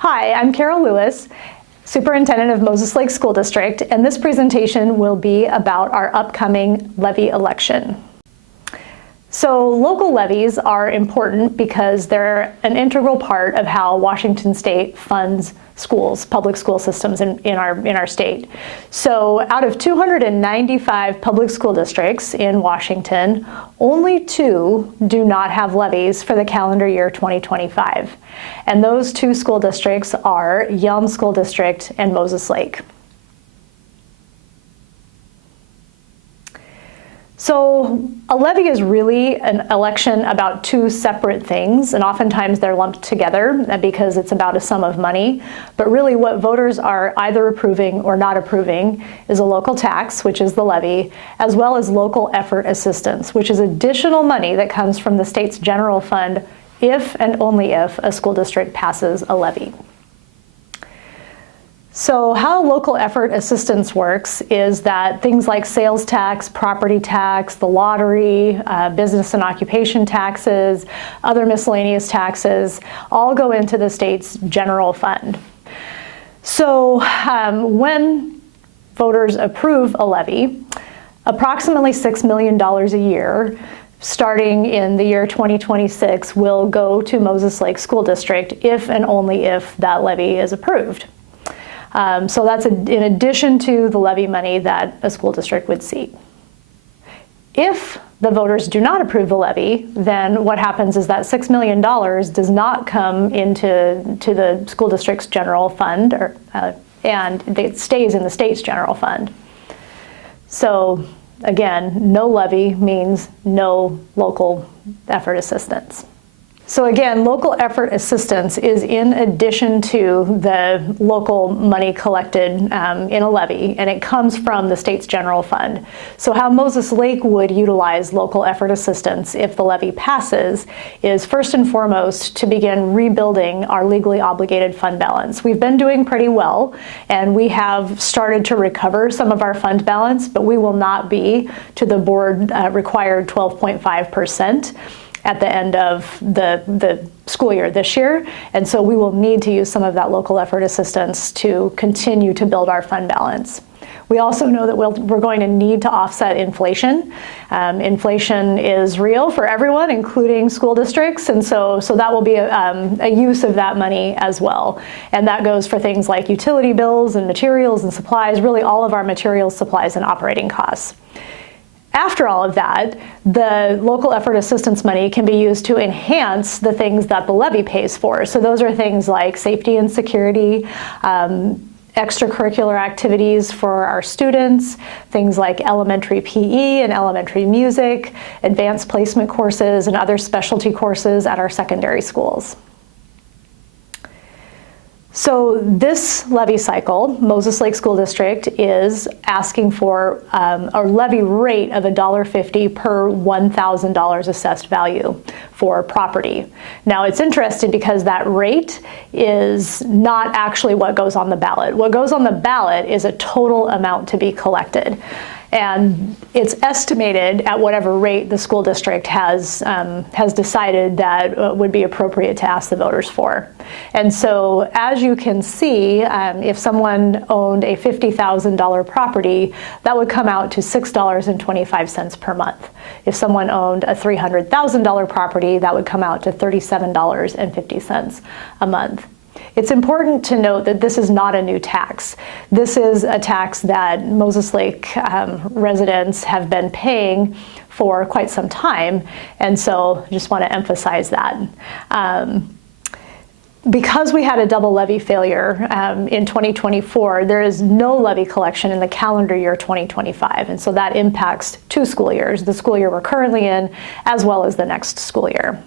Hi, I'm Carol Lewis, Superintendent of Moses Lake School District, and this presentation will be about our upcoming levy election. So local levies are important because they're an integral part of how Washington State funds schools, public school systems in our state. So out of 295 public school districts in Washington, only 2 do not have levies for the calendar year 2025. And those 2 school districts are Yelm School District and Moses Lake. So a levy is really an election about 2 separate things, and oftentimes they're lumped together because it's about a sum of money. But really what voters are either approving or not approving is a local tax, which is the levy, as well as local effort assistance, which is additional money that comes from the state's general fund if and only if a school district passes a levy. So how local effort assistance works is that things like sales tax, property tax, the lottery, business and occupation taxes, other miscellaneous taxes, all go into the state's general fund. So when voters approve a levy, approximately $6 million a year, starting in the year 2026, will go to Moses Lake School District if and only if that levy is approved. So that's in addition to the levy money that a school district would see. If the voters do not approve the levy, then what happens is that $6 million does not come into the school district's general fund, and it stays in the state's general fund. So again, no levy means no local effort assistance. So again, local effort assistance is in addition to the local money collected in a levy, and it comes from the state's general fund. So how Moses Lake would utilize local effort assistance if the levy passes is first and foremost to begin rebuilding our legally obligated fund balance. We've been doing pretty well, and we have started to recover some of our fund balance, but we will not be to the board required 12.5%. at the end of the school year this year. And so we will need to use some of that local effort assistance to continue to build our fund balance. We also know that we're going to need to offset inflation. Inflation is real for everyone, including school districts, and so that will be a use of that money as well. And that goes for things like utility bills and materials and supplies, really all of our materials, supplies, and operating costs. After all of that, the local effort assistance money can be used to enhance the things that the levy pays for. So those are things like safety and security, extracurricular activities for our students, things like elementary PE and elementary music, advanced placement courses, and other specialty courses at our secondary schools. So this levy cycle, Moses Lake School District is asking for a levy rate of $1.50 per $1,000 assessed value for property. Now it's interesting because that rate is not actually what goes on the ballot. What goes on the ballot is a total amount to be collected. And it's estimated at whatever rate the school district has decided that would be appropriate to ask the voters for. And so, as you can see, if someone owned a $50,000 property, that would come out to $6.25 per month. If someone owned a $300,000 property, that would come out to $37.50 a month. It's important to note that this is not a new tax. This is a tax that Moses Lake residents have been paying for quite some time, and so I just want to emphasize that. Because we had a double levy failure in 2024, there is no levy collection in the calendar year 2025, and so that impacts 2 school years, the school year we're currently in, as well as the next school year.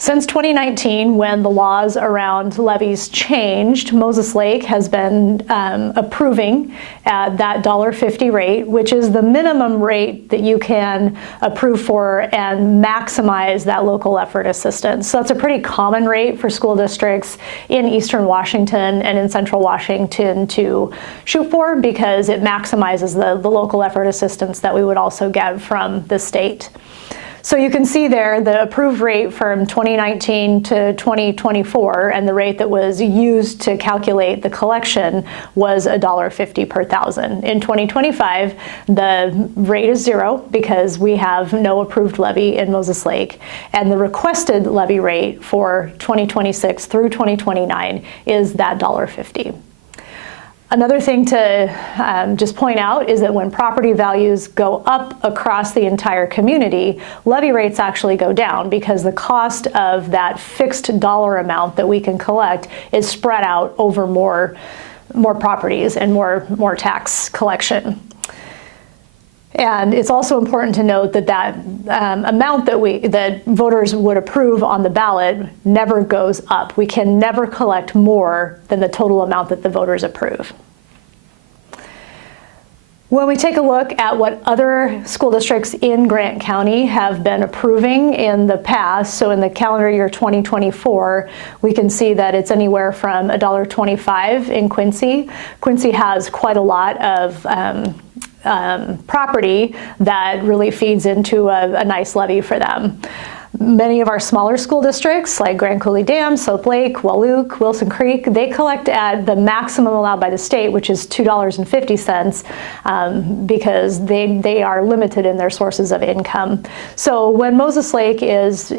Since 2019, when the laws around levies changed, Moses Lake has been approving at that $1.50 rate, which is the minimum rate that you can approve for and maximize that local effort assistance. So that's a pretty common rate for school districts in Eastern Washington and in Central Washington to shoot for because it maximizes the local effort assistance that we would also get from the state. So you can see there the approved rate from 2019 to 2024, and the rate that was used to calculate the collection was $1.50 per thousand. In 2025, the rate is zero because we have no approved levy in Moses Lake, and the requested levy rate for 2026 through 2029 is that $1.50. Another thing to just point out is that when property values go up across the entire community, levy rates actually go down because the cost of that fixed dollar amount that we can collect is spread out over more properties and more tax collection. And it's also important to note that that amount that voters would approve on the ballot never goes up. We can never collect more than the total amount that the voters approve. When we take a look at what other school districts in Grant County have been approving in the past, so in the calendar year 2024, we can see that it's anywhere from $1.25 in Quincy. Quincy has quite a lot of property that really feeds into a nice levy for them. Many of our smaller school districts, like Grand Coulee Dam, Soap Lake, Wahluke, Wilson Creek, they collect at the maximum allowed by the state, which is $2.50, because they are limited in their sources of income. So when Moses Lake is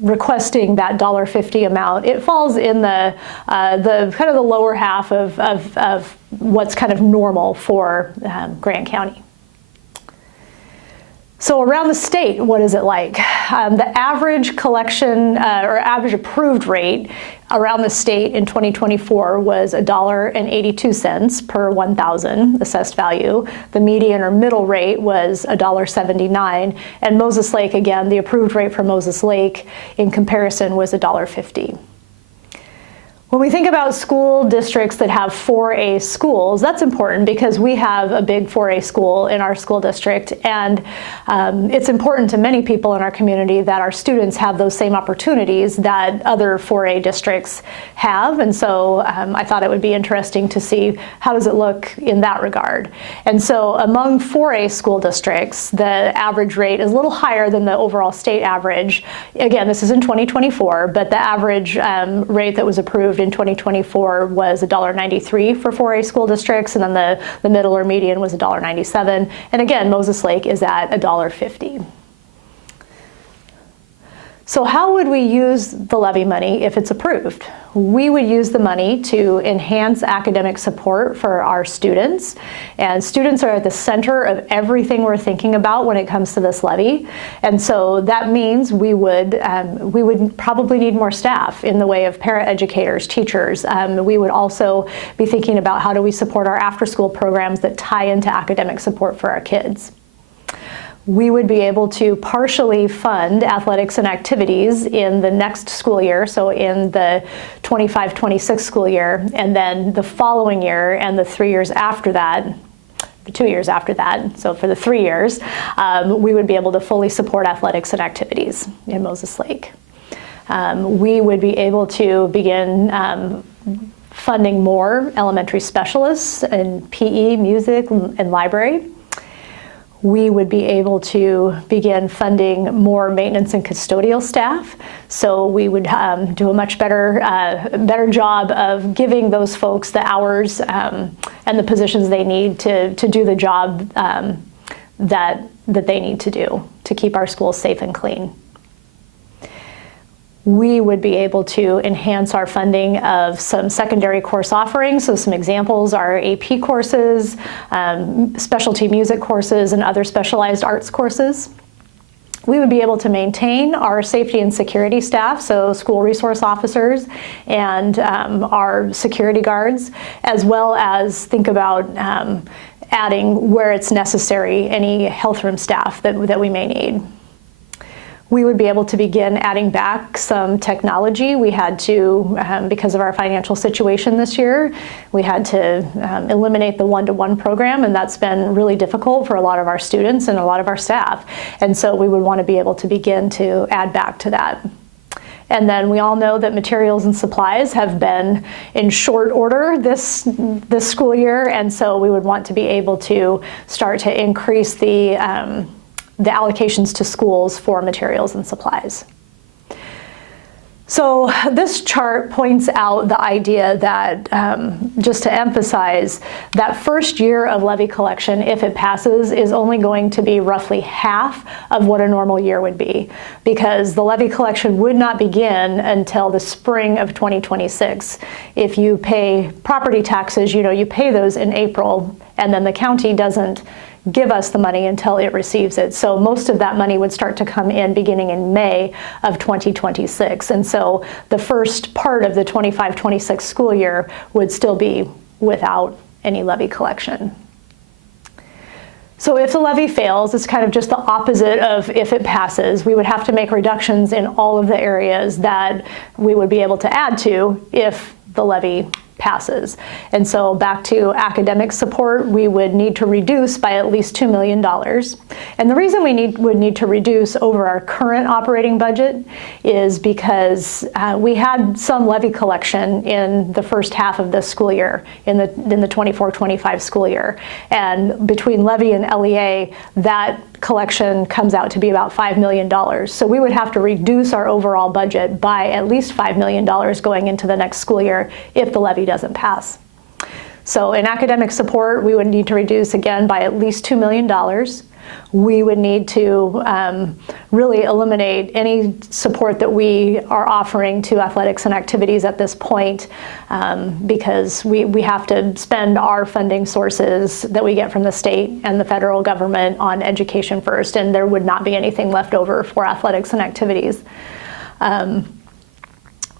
requesting that $1.50 amount, it falls in the kind of the lower half of what's kind of normal for Grant County. So around the state, what is it like? The average collection or average approved rate around the state in 2024 was $1.82 per 1,000 assessed value. The median or middle rate was $1.79, and Moses Lake, again, the approved rate for Moses Lake in comparison was $1.50. When we think about school districts that have 4A schools, that's important because we have a big 4A school in our school district, and it's important to many people in our community that our students have those same opportunities that other 4A districts have, and so I thought it would be interesting to see how does it look in that regard. And so among 4A school districts, the average rate is a little higher than the overall state average. Again, this is in 2024, but the average rate that was approved in 2024 was $1.93 for 4A school districts, and then the middle or median was $1.97. And again, Moses Lake is at $1.50. So how would we use the levy money if it's approved? We would use the money to enhance academic support for our students, and students are at the center of everything we're thinking about when it comes to this levy. And so that means we would probably need more staff in the way of paraeducators, teachers. We would also be thinking about how do we support our after-school programs that tie into academic support for our kids. We would be able to partially fund athletics and activities in the next school year, so in the 25-26 school year, and then the following year and the 3 years after that, the 2 years after that, so for the 3 years, we would be able to fully support athletics and activities in Moses Lake. We would be able to begin funding more elementary specialists in PE, music, and library. We would be able to begin funding more maintenance and custodial staff. So we would do a much better job of giving those folks the hours and the positions they need to do the job that they need to do to keep our schools safe and clean. We would be able to enhance our funding of some secondary course offerings. So some examples are AP courses, specialty music courses, and other specialized arts courses. We would be able to maintain our safety and security staff, so school resource officers and our security guards, as well as think about adding, where it's necessary, any health room staff that we may need. We would be able to begin adding back some technology. We had to, because of our financial situation this year, we had to eliminate the one-to-one program, and that's been really difficult for a lot of our students and a lot of our staff. And so we would want to be able to begin to add back to that. And then we all know that materials and supplies have been in short order this school year, and so we would want to be able to start to increase the the allocations to schools for materials and supplies. So this chart points out the idea that, just to emphasize, that first year of levy collection, if it passes, is only going to be roughly half of what a normal year would be, because the levy collection would not begin until the spring of 2026. If you pay property taxes, you pay those in April, and then the county doesn't give us the money until it receives it. So most of that money would start to come in beginning in May of 2026. And so the first part of the 25-26 school year would still be without any levy collection. So if the levy fails, it's kind of just the opposite of if it passes. We would have to make reductions in all of the areas that we would be able to add to if the levy passes. And so back to academic support, we would need to reduce by at least $2 million. And the reason we would need to reduce over our current operating budget is because we had some levy collection in the first half of this school year, in the 24-25 school year. And between levy and LEA, that collection comes out to be about $5 million. So we would have to reduce our overall budget by at least $5 million going into the next school year if the levy doesn't pass. So in academic support, we would need to reduce again by at least $2 million. We would need to really eliminate any support that we are offering to athletics and activities at this point, because we have to spend our funding sources that we get from the state and the federal government on education first, and there would not be anything left over for athletics and activities.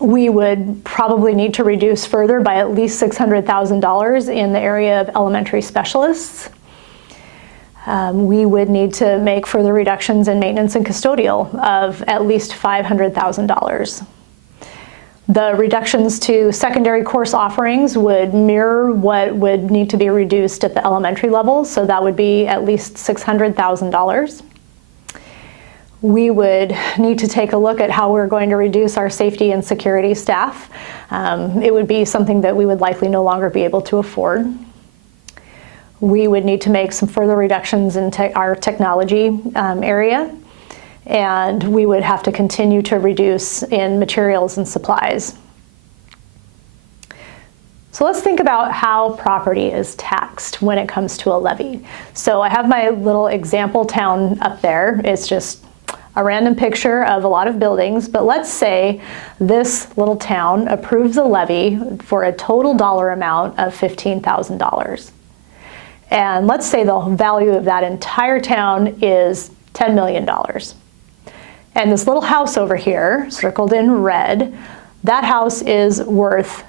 We would probably need to reduce further by at least $600,000 in the area of elementary specialists. We would need to make further reductions in maintenance and custodial of at least $500,000. The reductions to secondary course offerings would mirror what would need to be reduced at the elementary level, so that would be at least $600,000. We would need to take a look at how we're going to reduce our safety and security staff. It would be something that we would likely no longer be able to afford. We would need to make some further reductions in our technology area, and we would have to continue to reduce in materials and supplies. So let's think about how property is taxed when it comes to a levy. So I have my little example town up there. It's just a random picture of a lot of buildings, but let's say this little town approves a levy for a total dollar amount of $15,000. And let's say the value of that entire town is $10 million. And this little house over here, circled in red, that house is worth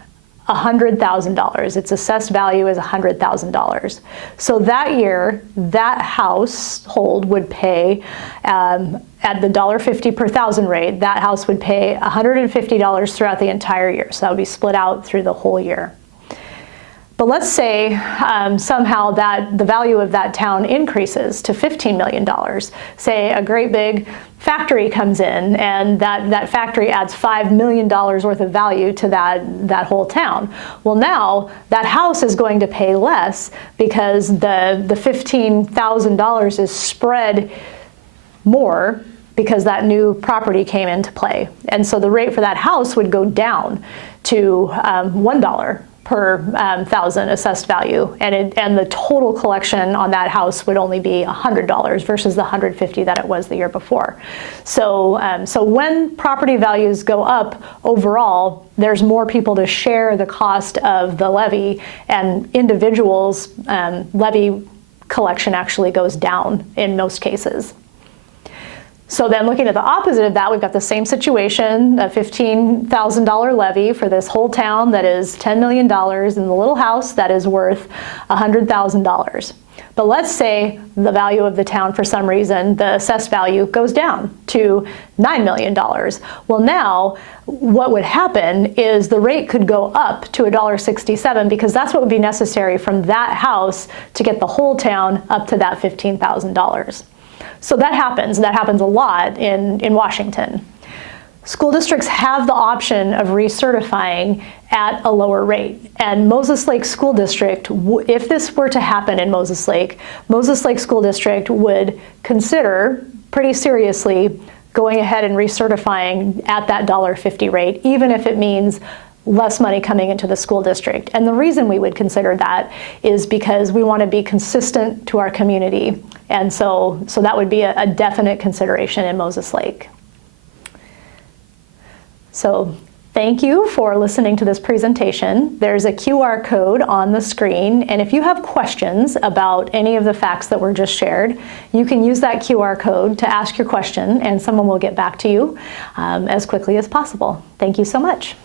$100,000. Its assessed value is $100,000. So that year, that household would pay, at the $1.50 per thousand rate, that house would pay $150 throughout the entire year. So that would be split out through the whole year. But let's say somehow that the value of that town increases to $15 million. Say a great big factory comes in, and that factory adds $5 million worth of value to that whole town. Well, now that house is going to pay less because the $15,000 is spread more because that new property came into play. And so the rate for that house would go down to $1 per thousand assessed value, and the total collection on that house would only be $100 versus the $150 that it was the year before. So, so when property values go up overall, there's more people to share the cost of the levy, and individuals' levy collection actually goes down in most cases. So then looking at the opposite of that, we've got the same situation, a $15,000 levy for this whole town that is $10 million, and the little house that is worth $100,000. But let's say the value of the town, for some reason, the assessed value goes down to $9 million. Well, now what would happen is the rate could go up to $1.67, because that's what would be necessary from that house to get the whole town up to that $15,000. So that happens a lot in Washington. school districts have the option of recertifying at a lower rate. And Moses Lake School District, if this were to happen in Moses Lake School District would consider pretty seriously going ahead and recertifying at that $1.50 rate, even if it means less money coming into the school district. And the reason we would consider that is because we want to be consistent to our community. And so that would be a definite consideration in Moses Lake. So thank you for listening to this presentation. There's a QR code on the screen, and if you have questions about any of the facts that were just shared, you can use that QR code to ask your question, and someone will get back to you as quickly as possible. Thank you so much.